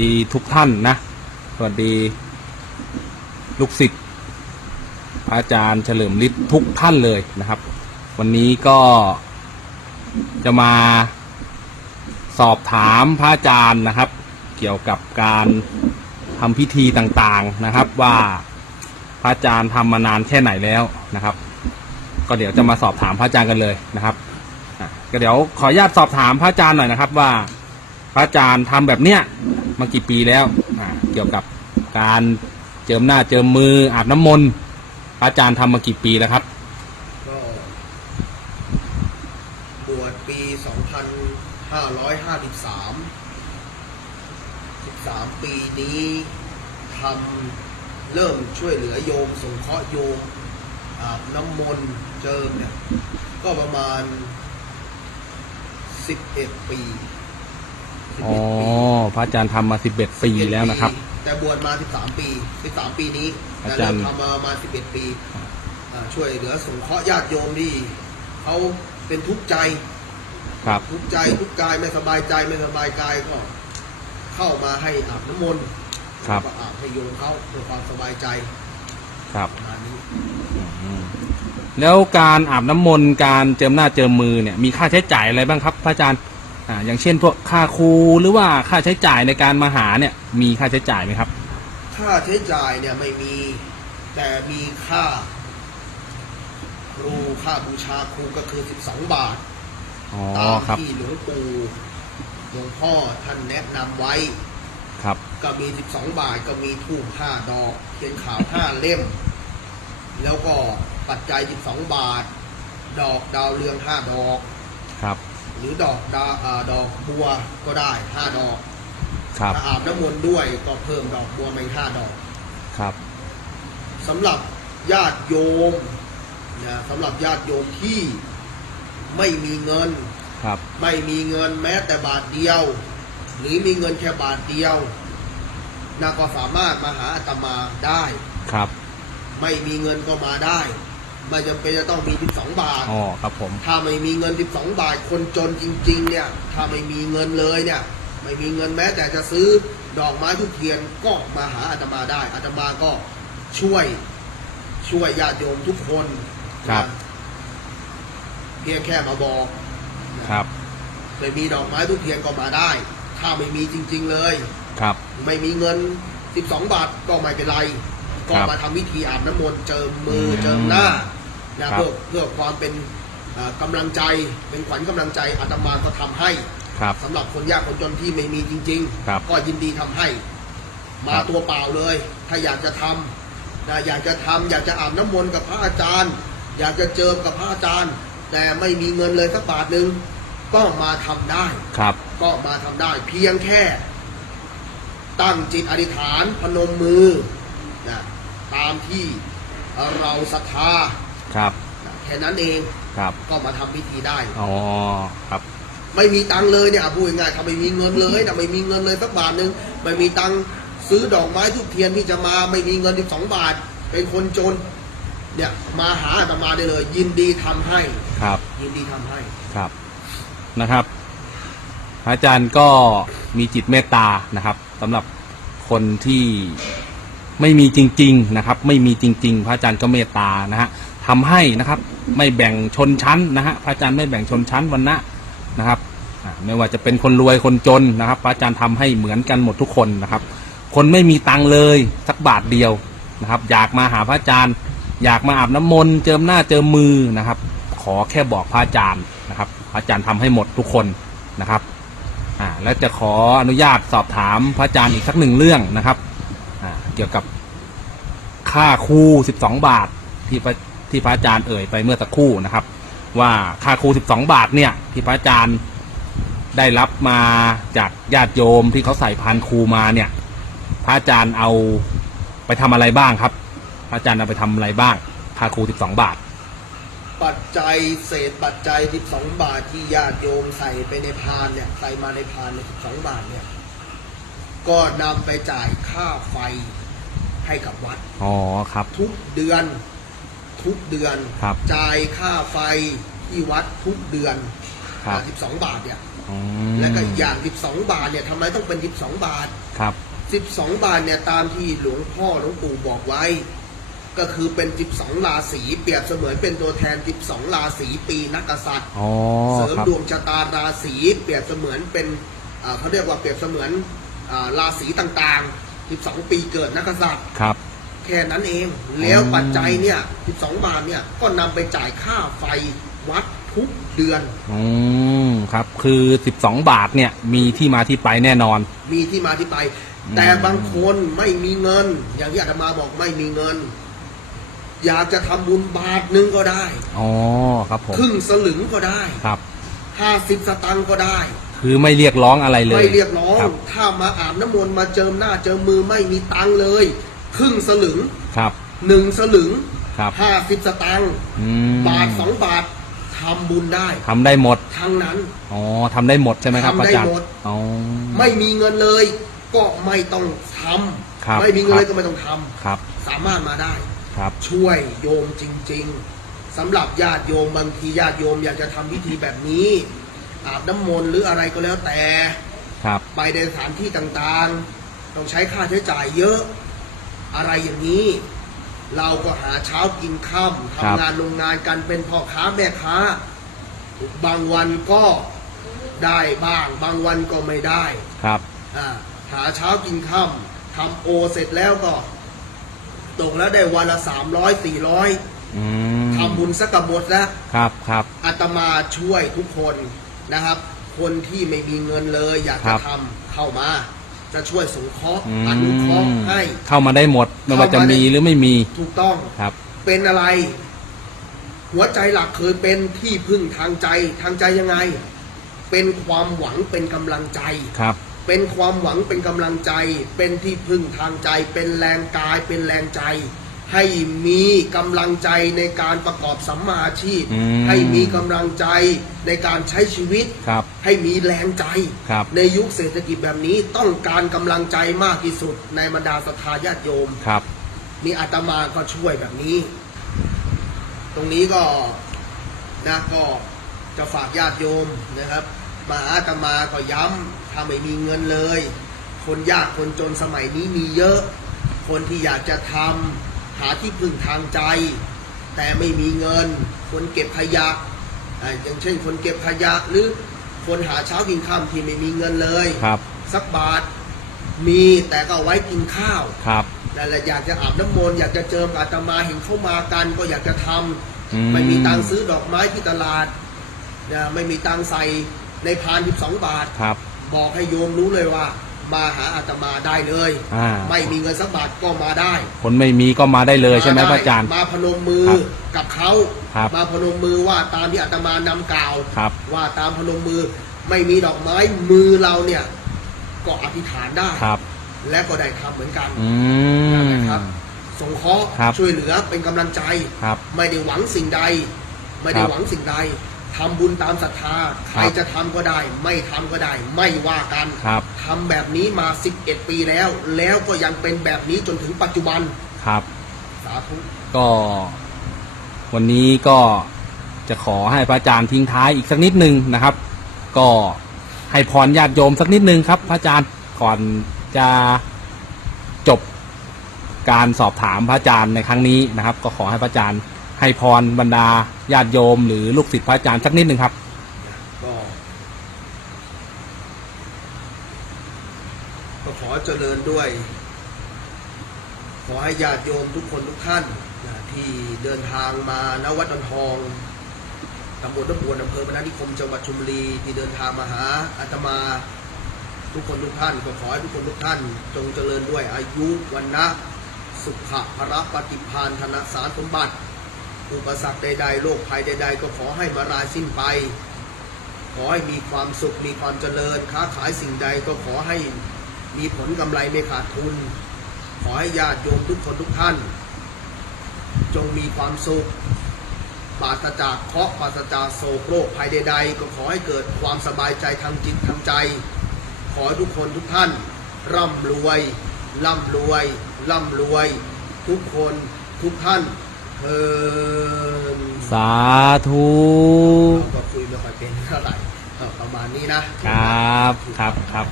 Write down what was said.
ดีทุกท่านนะ สวัสดี ลูกศิษย์อาจารย์เฉลิมฤทธิ์ทุกท่านเลยนะครับ วันนี้ก็จะมาสอบถามพระอาจารย์นะครับ เกี่ยวกับการทำพิธีต่างๆนะครับ ว่าพระอาจารย์ทำมานานแค่ไหนแล้วนะครับ ก็เดี๋ยวจะมาสอบถามพระอาจารย์กันเลยนะครับก็เดี๋ยวขออนุญาตสอบถามพระอาจารย์หน่อยนะครับว่า พระอาจารย์ทำแบบเนี้ยมากี่ปีแล้วอ่าเกี่ยวกับการเจิมหน้าเจิมมืออาบน้ำมนต์พระอาจารย์ทำมากี่ปีแล้วครับก็บวชปี2553 13ปีนี้ทำเริ่มช่วยเหลือโยมสงเคราะห์โยมอาบน้ำมนต์เจิมเนี่ย ก็ประมาณ11ปี11อ๋ อ พระอาจารย์ทำมาสิบเอ็ดปีแล้วนะครับ แต่บวชมา 13 ปี 13 ปีนี้อาแต่จารเริ่ย์ มทำมาประมาณ11 ปีอ่าช่วยเหลือสงเคราะห์ญาติโยมที่เขาเป็นทุกข์ใจ ครับ ทุกข์ใจทุกข์กายไม่สบายใจไม่สบายกายก็เข้ามาให้อาบน้ำมนต์ครับก็อาบให้โยมเขาเพื่อความสบายใจครับ ประมาณนี้อืมแล้วการอาบน้ำมนต์การเจิมหน้าเจิมมือเนี่ยมีค่าใช้จ่ายอะไรบ้างครับ พระอาจารย์ อ่าอย่างเช่นพวกค่าครูหรือว่าค่าใช้จ่ายในการมาหาเนี่ย มีค่าใช้จ่ายไหมครับ ค่าใช้จ่ายเนี่ยไม่มี แต่มีค่าครูค่าบูชาครูก็คือ 12 บาท อ๋อตามครับที่หลวงปู่หลวงพ่อท่านแนะนำไว้ ครับ ก็มี 12 บาท ก็มีทูบ5ดอกเทียนขาว 5 เล่ม แล้วก็ปัจจัย 12 บาท ดอกดาวเรือง 5 ดอก ครับ หรือดอกดาอาดอกบัวก็ได้5ดอกครับถ้าอาบน้ำมนต์ด้วยก็เพิ่มดอกบัวมาอีก5ดอกครับสำหรับญาติโยมนะสำหรับญาติโยมที่ไม่มีเงินครับ ไม่มีเงินแม้แต่บาทเดียว หรือมีเงินแค่บาทเดียวนาก็สามารถมาหาอาตมาได้ครับ ไม่มีเงินก็มาได้ ไม่จำเป็นจะต้องมี 12 บาท อ๋อครับผม ถ้าไม่มีเงิน 12 บาท คนจนจริง ๆ เนี่ย ถ้าไม่มีเงินเลยเนี่ย ไม่มีเงินแม้แต่จะซื้อดอกไม้ทุกเทียนก็มาหาอาตมาได้ อาตมาก็ช่วยช่วยญาติโยมทุกคนครับ นะเพียงแค่มาบอกครับ ไม่มีดอกไม้ทุกเทียนก็มาได้ ถ้าไม่มีจริง ๆเลย ครับ ไม่มีเงิน 12 บาทก็ไม่เป็นไร ก็ครับมาทำวิธีอาบน้ำมนต์เจิมมืออมเจิมหน้านะครับเพื่อเพื่อความเป็นเอ่อกำลังใจเป็นขวัญกำลังใจอาตมาก็ทำให้ครับสำหรับคนยากคนจนที่ไม่มีจริงครับก็ยินดีทำให้ มาครับตัวเปล่าเลย ถ้าอยากจะทำนะอยากจะทำอยากจะอาบน้ำมนต์กับพระอาจารย์ อยากจะเจิมกับพระอาจารย์ แต่ไม่มีเงินเลยสักบาทหนึ่งก็มาทำได้ครับ ก็มาทำได้เพียงแค่ ตั้งจิตอธิษฐานพนมมือนะ ตามที่เราศรัทธาครับนะแค่นั้นเองครับก็มาทำพิธีได้อ๋อครับ ไม่มีตังค์เลยเนี่ยพูดง่ายๆถ้าไม่มีเงินเลยนะไม่มีเงินเลยสักบาทหนึ่งไม่มีตังค์ซื้อดอกไม้ทุกเทียนที่จะมาไม่มีเงินสิบสองบาท เป็นคนจน เนี่ยมาหาอาตมาได้เลย ยินดีทำให้ครับ ยินดีทำให้ครับนะครับพระอาจารย์ก็มีจิตเมตตานะครับสำหรับคนที่ ไม่มีจริงๆนะครับ ไม่มีจริง ๆ พระอาจารย์ก็เมตตานะฮะทำให้นะครับไม่แบ่งชนชั้นนะฮะพระอาจารย์ไม่แบ่งชนชั้นวันนะนะครับไม่ว่าจะเป็นคนรวยคนจนนะครับ พระอาจารย์ทำให้เหมือนกันหมดทุกคนนะครับ คนไม่มีตังค์เลยสักบาทเดียวนะครับ อยากมาหาพระอาจารย์ อยากมาอาบน้ำมนต์เจิมหน้าเจิมมือนะครับ ขอแค่บอกพระอาจารย์นะครับ พระอาจารย์ทำให้หมดทุกคนนะครับอ่าแล้วจะขออนุญาตสอบถามพระอาจารย์อีกสักหนึ่งเรื่องนะครับ เกี่ยวกับค่าครู12บาทที่พระที่พระอาจารย์เอ่ยไปเมื่อสักครู่นะครับ ว่าค่าครู12บาทเนี่ยที่พระอาจารย์ได้รับมาจากญาติโยมที่เขาใส่พานครูมาเนี่ย พระอาจารย์เอาไปทำอะไรบ้างครับ พระอาจารย์เอาไปทำอะไรบ้าง ค่าครู12บาท ปัจจัยเศษปัจจัย12บาทที่ญาติโยมใส่ไปในพานเนี่ยใส่มาในพานในย12บาทเนี่ยก็นำไปจ่ายค่าไฟ ให้กับวัด อ๋อครับ ทุกเดือนทุกเดือนครับจ่ายค่าไฟที่วัดทุกเดือนครับ12บาทเนี่ยอืมและก็อีกอย่าง12บาทเนี่ยทำไมต้องเป็น12บาทครับ12บาทเนี่ยตามที่หลวงพ่อหลวงปู่บอกไว้ ก็คือเป็น12ราศีเปรียบเสมือนเป็นตัวแทน12ราศีปีนักกษัตริย์ อ๋อเสริมครับ ดวงชะตาราศีเปรียบเสมือนเป็นอ่าเขาเรียกว่าเปรียบเสมือนอ่าราศีต่างๆ 12 ปีเกิดนักกษัตริย์ครับ แค่นั้นเอง แล้วปัจจัยเนี่ย 12 บาทเนี่ยก็นำไปจ่ายค่าไฟวัดทุกเดือน อืมครับ คือ 12 บาทเนี่ย มีที่มาที่ไปแน่นอน มีที่มาที่ไปอืมแต่บางคนไม่มีเงิน อย่างที่อาตมาบอกไม่มีเงิน อยากจะทำบุญบาทหนึ่งก็ได้ อ๋อ ครับผม ครึ่งสลึงก็ได้ครับ ห้าสิบสตังค์ก็ได้ คือไม่เรียกร้องอะไรเลยไม่เรียกร้อง ครับ ถ้ามาอาบน้ำมนต์มาเจิมหน้าเจิมมือไม่มีตังค์เลย ครึ่งสลึงครับ หนึ่งสลึงครับ ห้าสิบสตังค์อืมบาทสองบาททำบุญได้ ทำได้หมด ทั้งนั้น อ๋อทำได้หมดใช่ไหมครับทำได้อาจารย์หมด อ๋อ ไม่มีเงินเลย ก็ไม่ต้องทครับำไม่มีเงินเลยครับก็ไม่ต้องทำครับสามารถมาได้ ครับ ช่วยโยมจริง ๆสำหรับญาติโยมบางทีญาติโยมอยากจะทำพิธีแบบนี้ อาบน้ำมนต์หรืออะไรก็แล้วแต่ ครับ ไปในสถานที่ต่างๆ ต้องใช้ค่าใช้จ่ายเยอะ อะไรอย่างนี้ เราก็หาเช้ากินค่ำครับ ทำงานโรงงานกันเป็นพ่อค้าแม่ค้า บางวันก็ได้บ้าง บางวันก็ไม่ได้ ครับ อ่าหาเช้ากินค่ำทำโอเสร็จแล้วก็ ตกแล้วได้วันละสามร้อยสี่ร้อยอืมทำบุญสักกะหมดแล้วครับ ครับอาตมาช่วยทุกคน นะครับ คนที่ไม่มีเงินเลยอยากครัจะบ ทำเข้ามา จะช่วยสงเคราะห์อือนุเคราะห์มให้ เข้ามาได้หมดไม่ว่าจะเข้ามาได้มีหรือไม่มีถูกต้องครับ เป็นอะไร หัวใจหลักเคยเป็นที่พึ่งทางใจทางใจยังไง เป็นความหวังเป็นกำลังใจ ครับ เป็นความหวังเป็นกำลังใจ เป็นที่พึ่งทางใจ เป็นแรงกายเป็นแรงใจ ให้มีกำลังใจในการประกอบสัมมาอาชีพ อืมให้มีกำลังใจในการใช้ชีวิต ครับให้มีแรงใจ ครับในยุคเศรษฐกิจแบบนี้ต้องการกำลังใจมากที่สุดในบรรดาศรัทธาญาติโยม ครับนี่อาตมาก็ช่วยแบบนี้ ตรงนี้ก็นะก็จะฝากญาติโยมนะครับ มาหาอาตมาก็ย้ำถ้าไม่มีเงินเลย คนยากคนจนสมัยนี้มีเยอะ คนที่อยากจะทำ หาที่พึ่งทางใจ แต่ไม่มีเงิน คนเก็บขยะอ่าอย่างเช่น คนเก็บขยะหรือคนหาเช้ากินข้ามที่ไม่มีเงินเลยครับ สักบาทมีแต่ก็เอาไว้กินข้าวครับนั่นแหละอยากจะอาบน้ำมนต์อยากจะเจิมอาตมาเห็นเข้ามากัน ก็อยากจะทำอืมไม่มีตังค์ซื้อดอกไม้ที่ตลาดนะไม่มีตังค์ใส่ในพาน12บาทครับ บอกให้โยมรู้เลยว่า มาหาอาตมาได้เลย อ่า ไม่มีเงินสักบาทก็มาได้คนไม่มีก็มาได้เลยใช่ไหมด้พระอาจารย์ มาพนมมือครับกับเขาครับ มาพนมมือว่าตามที่อาตมานำกล่าว ครับ ว่าตามพนมมือไม่มีดอกไม้มือเราเนี่ย ก็อธิษฐานได้ ครับ และก็ได้ทำเหมือนกันอืนั่นมแหละครับสงเคราะห์ครับ ช่วยเหลือเป็นกำลังใจ ครับ ไม่ได้หวังสิ่งใด ไม่ได้ครับ หวังสิ่งใด ทำบุญตามศรัทธาใครครับจะทำก็ได้ ไม่ทำก็ได้ ไม่ว่ากันครับ ทำแบบนี้มา 11 ปีแล้ว แล้วก็ยังเป็นแบบนี้จนถึงปัจจุบันครับ สาธุก็ วันนี้ก็จะขอให้พระอาจารย์ทิ้งท้ายอีกสักนิดนึงนะครับ ก็ให้พรญาติโยมสักนิดนึงครับ พระอาจารย์ก่อนจะจบการสอบถามพระอาจารย์ในครั้งนี้นะครับ ก็ขอให้พระอาจารย์ ให้พรบรรดาญาติโยม หรือลูกศิษย์พระอาจารย์สักนิดหนึ่งครับ ก็ก็ขอเจริญด้วย ขอให้ญาติโยมทุกคนทุกท่านนะที่เดินทางมาณวัดดอนทองตำบลตำบลอำเภอพนัสนิคมจังหวัดชลบุรีที่เดินทางมาหาอาตมา ทุกคนทุกท่านก็ขอให้ทุกคนทุกท่าน จงเจริญด้วยอายุวันนะสุขะพระปฏิพานธนสารสมบัติ อุปสรรคใดๆโรคภัยใด ๆ ก็ขอให้มาลายสิ้นไป ขอให้มีความสุขมีความเจริญ ค้าขายสิ่งใดก็ขอให้มีผลกำไรไม่ขาดทุน ขอให้ญาติโยมทุกคนทุกท่าน จงมีความสุขปราศจากเคราะห์ปราศจากโศกโรคภัยใด ๆ ก็ขอให้เกิดความสบายใจทางจิตทางใจ ขอให้ทุกคนทุกท่าน ร่ำรวย ร่ำรวย ร่ำรวย ทุกคนทุกท่าน เทินสาธุเราก็คุยไม่ค่อยเป็นเท่าไหร่เออประมาณนี้นะครับครับครับ